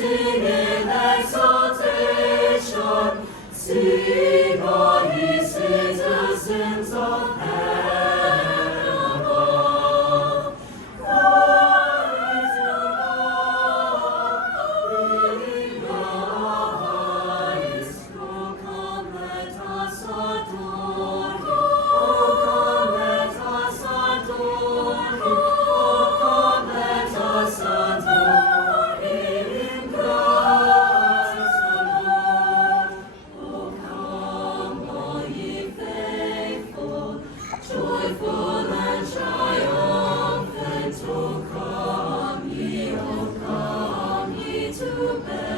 sing in exaltation, sing all ye citizens of heaven above. Glory to God in the highest. Oh, come, let us adore Him. Oh, come, let us adore Him. Oh, come, let us adore Him in Christ the Lord. Oh, come, all ye faithful, joyful and triumphant. Oh, come ye to bed.